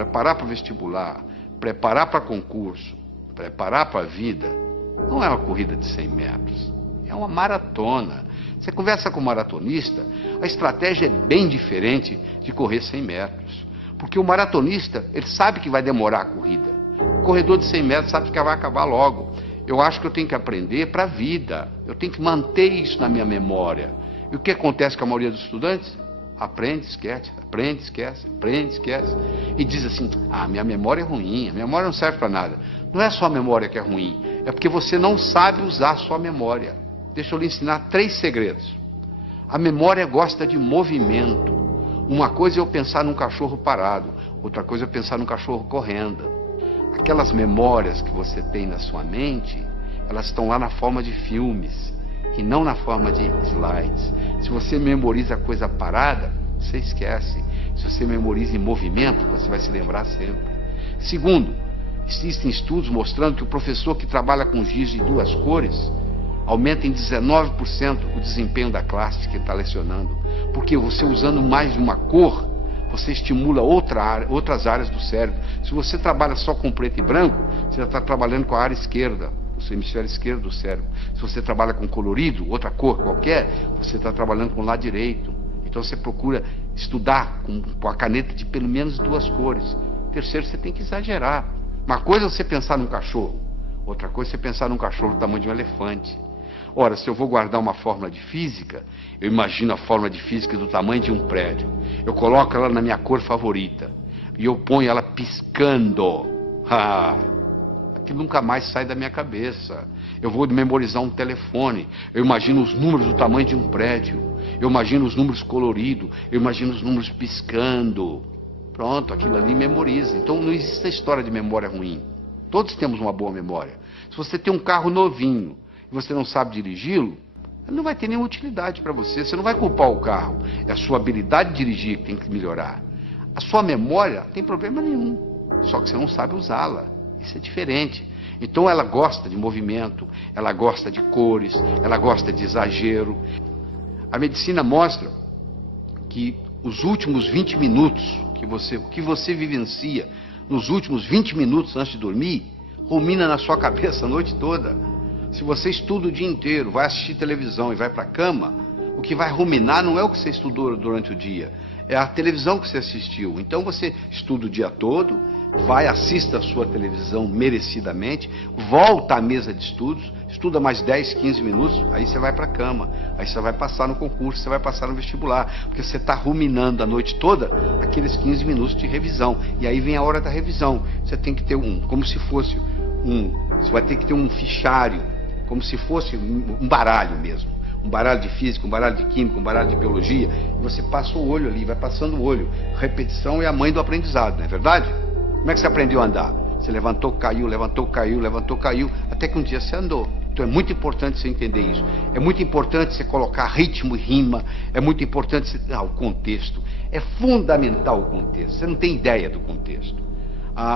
preparar para o vestibular, preparar para concurso, preparar para a vida, não é uma corrida de 100 metros, é uma maratona. Você conversa com um maratonista, a estratégia é bem diferente de correr 100 metros. Porque o maratonista, ele sabe que vai demorar a corrida. O corredor de 100 metros sabe que vai acabar logo. Eu acho que eu tenho que aprender para a vida. Eu tenho que manter isso na minha memória. E o que acontece com a maioria dos estudantes? Aprende, esquece, aprende, esquece, aprende, esquece. E diz assim, minha memória é ruim, a memória não serve para nada. Não é só a memória que é ruim, é porque você não sabe usar a sua memória. Deixa eu lhe ensinar 3 segredos. A memória gosta de movimento. Uma coisa é eu pensar num cachorro parado, outra coisa é eu pensar num cachorro correndo. Aquelas memórias que você tem na sua mente, elas estão lá na forma de filmes, e não na forma de slides. Se você memoriza coisa parada, você esquece. Se você memoriza em movimento, você vai se lembrar sempre. Segundo, existem estudos mostrando que o professor que trabalha com giz de 2 cores aumenta em 19% o desempenho da classe que ele está lecionando. Porque você usando mais de uma cor, você estimula outras áreas do cérebro. Se você trabalha só com preto e branco, você já está trabalhando com a área esquerda, o hemisfério esquerdo do cérebro. Se você trabalha com colorido, outra cor qualquer, você está trabalhando com o lado direito. Então você procura estudar com a caneta de pelo menos 2 cores. Terceiro, você tem que exagerar. Uma coisa é você pensar num cachorro, outra coisa é você pensar num cachorro do tamanho de um elefante. Ora, se eu vou guardar uma fórmula de física, eu imagino a fórmula de física do tamanho de um prédio. Eu coloco ela na minha cor favorita e eu ponho ela piscando. Aquilo nunca mais sai da minha cabeça. Eu vou memorizar um telefone, eu imagino os números do tamanho de um prédio, eu imagino os números coloridos, eu imagino os números piscando. Pronto, aquilo ali memoriza. Então não existe a história de memória ruim. Todos temos uma boa memória. Se você tem um carro novinho e você não sabe dirigi-lo, ele não vai ter nenhuma utilidade para você. Você não vai culpar o carro. É a sua habilidade de dirigir que tem que melhorar. A sua memória não tem problema nenhum. Só que você não sabe usá-la. Isso é diferente. Então ela gosta de movimento, ela gosta de cores, ela gosta de exagero. A medicina mostra que os últimos 20 minutos que você vivencia, nos últimos 20 minutos antes de dormir, rumina na sua cabeça a noite toda. Se você estuda o dia inteiro, vai assistir televisão e vai para a cama, o que vai ruminar não é o que você estudou durante o dia, é a televisão que você assistiu. Então você estuda o dia todo, vai, assista a sua televisão merecidamente, volta à mesa de estudos, estuda mais 10, 15 minutos, aí você vai para a cama, aí você vai passar no concurso, você vai passar no vestibular, porque você está ruminando a noite toda aqueles 15 minutos de revisão, e aí vem a hora da revisão. Você tem que ter como se fosse você vai ter que ter um fichário, como se fosse um baralho mesmo. Um baralho de física, um baralho de química, um baralho de biologia, e você passa o olho ali, vai passando o olho. Repetição é a mãe do aprendizado, não é verdade? Como é que você aprendeu a andar? Você levantou, caiu, levantou, caiu, levantou, caiu, até que um dia você andou. Então é muito importante você entender isso. É muito importante você colocar ritmo e rima, é muito importante você... o contexto. É fundamental o contexto, você não tem ideia do contexto.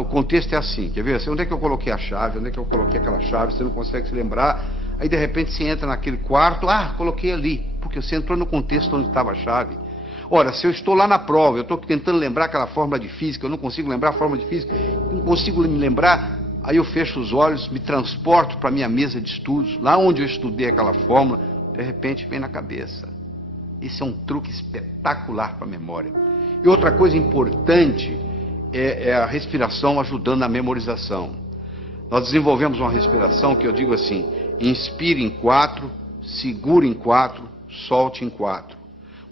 O contexto é assim, quer ver? Onde é que eu coloquei a chave, onde é que eu coloquei aquela chave, você não consegue se lembrar, aí de repente você entra naquele quarto, coloquei ali, porque você entrou no contexto onde estava a chave. Ora, se eu estou lá na prova, eu estou tentando lembrar aquela fórmula de física, eu não consigo lembrar a fórmula de física, não consigo me lembrar, aí eu fecho os olhos, me transporto para a minha mesa de estudos, lá onde eu estudei aquela fórmula, de repente vem na cabeça. Esse é um truque espetacular para a memória. E outra coisa importante é a respiração ajudando na memorização. Nós desenvolvemos uma respiração que eu digo assim: inspire em 4, segure em 4, solte em 4.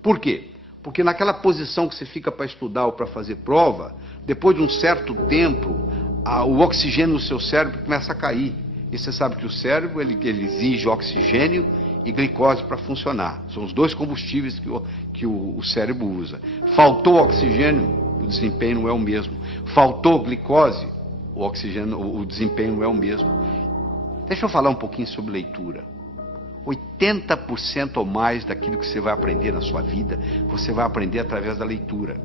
Por quê? Porque naquela posição que você fica para estudar ou para fazer prova, depois de um certo tempo, o oxigênio no seu cérebro começa a cair. E você sabe que o cérebro ele exige oxigênio e glicose para funcionar. São os dois combustíveis que o cérebro usa. Faltou oxigênio, o desempenho não é o mesmo. Faltou glicose, o desempenho não é o mesmo. Deixa eu falar um pouquinho sobre leitura. 80% ou mais daquilo que você vai aprender na sua vida, você vai aprender através da leitura.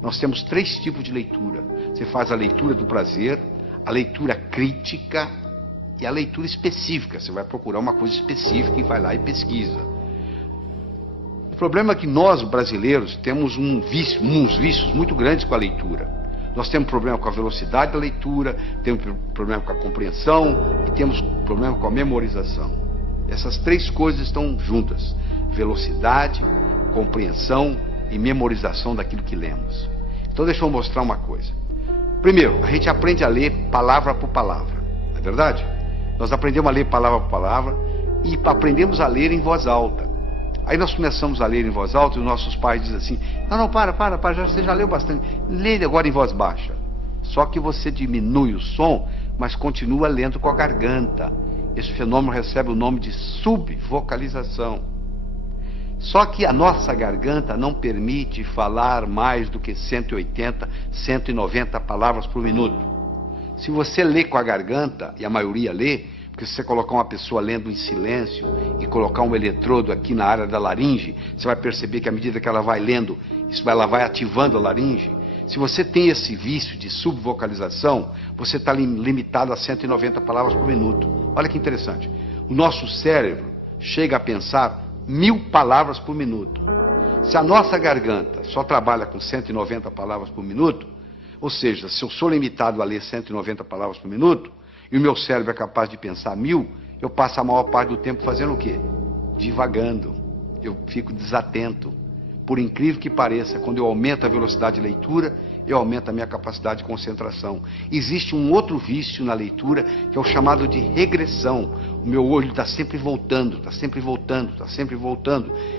Nós temos 3 tipos de leitura. Você faz a leitura do prazer, a leitura crítica e a leitura específica. Você vai procurar uma coisa específica e vai lá e pesquisa. O problema é que nós, brasileiros, temos uns vícios muito grandes com a leitura. Nós temos problema com a velocidade da leitura, temos problema com a compreensão e temos problema com a memorização. Essas três coisas estão juntas: velocidade, compreensão e memorização daquilo que lemos. Então deixa eu mostrar uma coisa. Primeiro, a gente aprende a ler palavra por palavra, não é verdade? Nós aprendemos a ler palavra por palavra e aprendemos a ler em voz alta. Aí nós começamos a ler em voz alta e os nossos pais dizem assim: não, para, você já leu bastante, lê agora em voz baixa. Só que você diminui o som, mas continua lendo com a garganta. Esse fenômeno recebe o nome de subvocalização. Só que a nossa garganta não permite falar mais do que 180, 190 palavras por minuto. Se você lê com a garganta, e a maioria lê, porque se você colocar uma pessoa lendo em silêncio e colocar um eletrodo aqui na área da laringe, você vai perceber que à medida que ela vai lendo, ela vai ativando a laringe. Se você tem esse vício de subvocalização, você está limitado a 190 palavras por minuto. Olha que interessante. O nosso cérebro chega a pensar 1000 palavras por minuto. Se a nossa garganta só trabalha com 190 palavras por minuto, ou seja, se eu sou limitado a ler 190 palavras por minuto, e o meu cérebro é capaz de pensar 1000, eu passo a maior parte do tempo fazendo o quê? Divagando. Eu fico desatento. Por incrível que pareça, quando eu aumento a velocidade de leitura, eu aumento a minha capacidade de concentração. Existe um outro vício na leitura, que é o chamado de regressão. O meu olho está sempre voltando,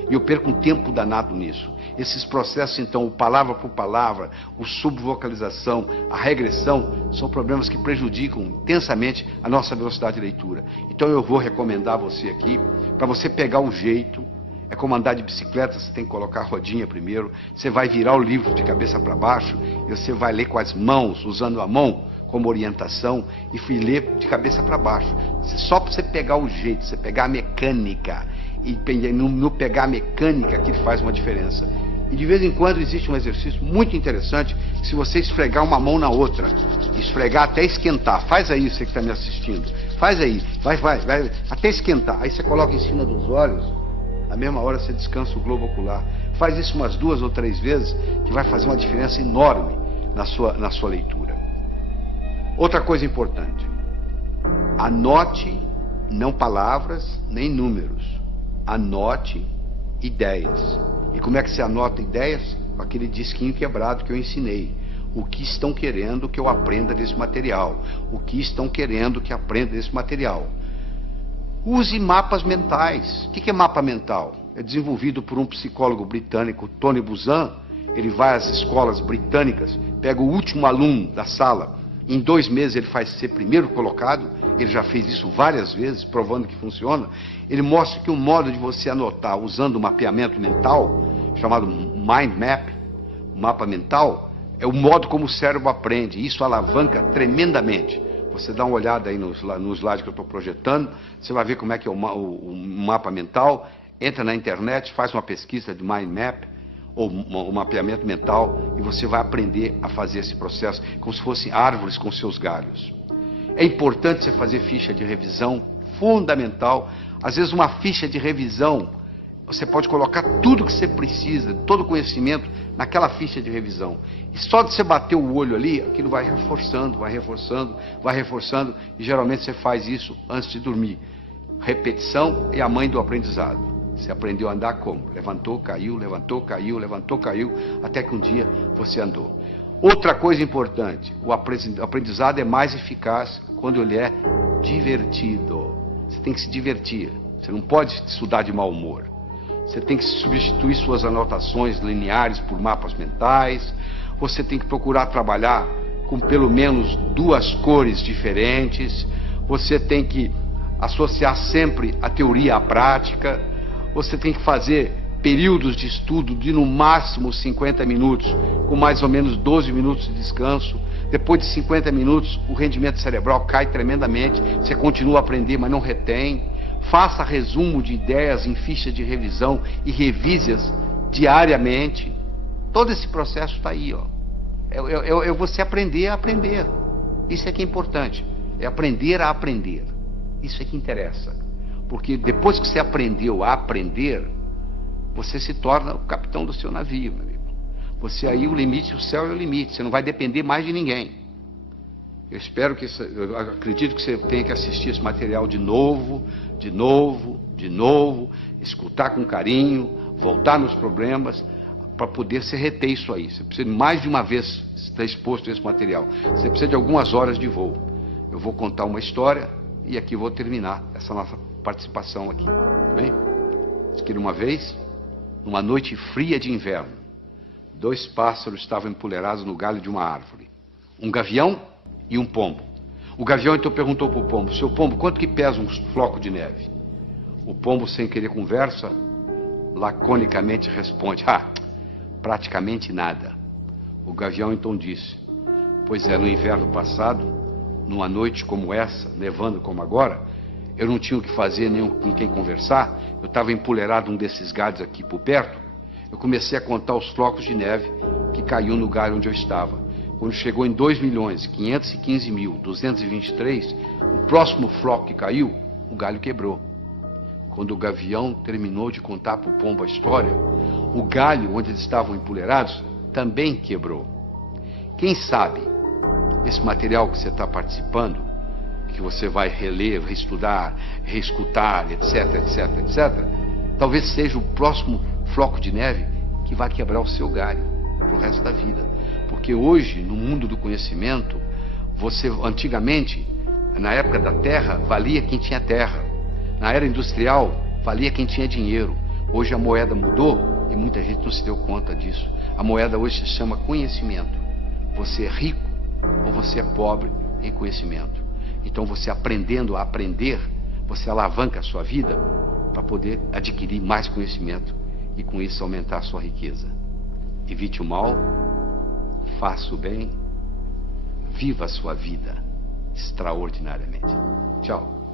e eu perco um tempo danado nisso. Esses processos, então, o palavra por palavra, o subvocalização, a regressão, são problemas que prejudicam intensamente a nossa velocidade de leitura. Então eu vou recomendar a você aqui, para você pegar o jeito. É como andar de bicicleta, você tem que colocar a rodinha primeiro, você vai virar o livro de cabeça para baixo, e você vai ler com as mãos, usando a mão como orientação, e fui ler de cabeça para baixo. Só para você pegar o jeito, você pegar a mecânica, e no pegar a mecânica que faz uma diferença. E de vez em quando existe um exercício muito interessante, que se você esfregar uma mão na outra, esfregar até esquentar, faz aí você que está me assistindo, faz aí, vai, até esquentar, aí você coloca em cima dos olhos, na mesma hora você descansa o globo ocular. Faz isso umas 2 ou 3 vezes, que vai fazer uma diferença enorme na sua leitura. Outra coisa importante: anote não palavras nem números, anote ideias. E como é que se anota ideias? Com aquele disquinho quebrado que eu ensinei. O que estão querendo que eu aprenda desse material? O que estão querendo que aprenda desse material? Use mapas mentais. O que é mapa mental? É desenvolvido por um psicólogo britânico, Tony Buzan. Ele vai às escolas britânicas, pega o último aluno da sala, em 2 meses ele faz ser primeiro colocado. Ele já fez isso várias vezes, provando que funciona. Ele mostra que um modo de você anotar usando o mapeamento mental, chamado mind map, mapa mental, é o modo como o cérebro aprende. Isso alavanca tremendamente. Você dá uma olhada aí no slide que eu estou projetando, você vai ver como é que é o mapa mental. Entra na internet, faz uma pesquisa de mind map, ou um mapeamento mental, e você vai aprender a fazer esse processo como se fossem árvores com seus galhos. É importante você fazer ficha de revisão, fundamental. Às vezes uma ficha de revisão, você pode colocar tudo que você precisa, todo o conhecimento, naquela ficha de revisão. E só de você bater o olho ali, aquilo vai reforçando, e geralmente você faz isso antes de dormir. Repetição é a mãe do aprendizado. Você aprendeu a andar como? Levantou, caiu, até que um dia você andou. Outra coisa importante: o aprendizado é mais eficaz quando ele é divertido. Você tem que se divertir. Você não pode estudar de mau humor. Você tem que substituir suas anotações lineares por mapas mentais. Você tem que procurar trabalhar com pelo menos 2 cores diferentes. Você tem que associar sempre a teoria à prática. Você tem que fazer períodos de estudo de no máximo 50 minutos, com mais ou menos 12 minutos de descanso. Depois de 50 minutos, o rendimento cerebral cai tremendamente. Você continua a aprender, mas não retém. Faça resumo de ideias em ficha de revisão e revise-as diariamente. Todo esse processo está aí, ó. É você aprender a aprender. Isso é que é importante. É aprender a aprender. Isso é que interessa. Porque depois que você aprendeu a aprender, você se torna o capitão do seu navio, meu amigo. você aí o limite, o céu é o limite, você não vai depender mais de ninguém. Eu acredito que você tenha que assistir esse material de novo, escutar com carinho, voltar nos problemas, para poder se reter isso aí. Você precisa mais de uma vez estar exposto a esse material. Você precisa de algumas horas de voo. Eu vou contar uma história e aqui vou terminar essa nossa participação aqui. Tá bem? Diz que uma vez, numa noite fria de inverno, 2 pássaros estavam empoleirados no galho de uma árvore. Um gavião e um pombo. O gavião então perguntou para o pombo: seu pombo, quanto que pesa um floco de neve? O pombo, sem querer conversa, laconicamente responde: praticamente nada. O gavião então disse: pois é, no inverno passado, numa noite como essa, nevando como agora, eu não tinha o que fazer, nem com quem conversar, eu estava empoleirado num desses galhos aqui por perto, eu comecei a contar os flocos de neve que caiu no galho onde eu estava. Quando chegou em 2.515.223, o próximo floco que caiu, o galho quebrou. Quando o gavião terminou de contar para o pombo a história, o galho onde eles estavam empoleirados também quebrou. Quem sabe esse material que você está participando, que você vai reler, reestudar, reescutar, etc, talvez seja o próximo floco de neve que vai quebrar o seu galho para o resto da vida. Porque hoje, no mundo do conhecimento, antigamente, na época da terra, valia quem tinha terra. Na era industrial, valia quem tinha dinheiro. Hoje a moeda mudou e muita gente não se deu conta disso. A moeda hoje se chama conhecimento. Você é rico ou você é pobre em conhecimento. Então você aprendendo a aprender, você alavanca a sua vida para poder adquirir mais conhecimento e com isso aumentar a sua riqueza. Evite o mal, faça o bem, viva a sua vida extraordinariamente. Tchau.